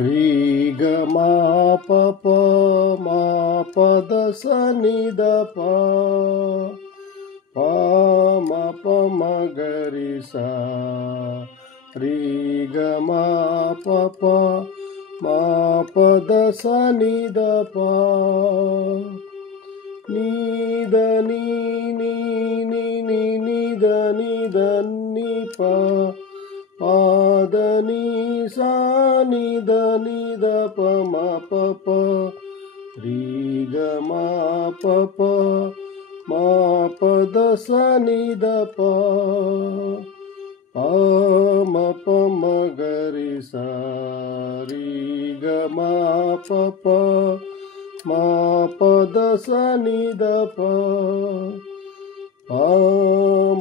రీ గ మా ప ప మా పద స ని ద ప ప మ ప మ గ రి సా రీ గ మా ప ప మా పద స ని ద ప ని ద ని ని ని ని ని ద ని ద ని ప పాదని సా ని ద ప మ ప ప రీ గ మా ప ప మా పద స ని ద ప ప మ ప మ గ రి సా రీ గ మా ప ప మా పద స ని ద ప ప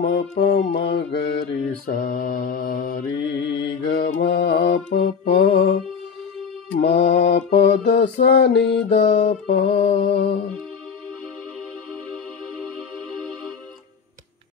మ ప మ గ రి సా రీ గ మా ప ప మా పద స ని ద ప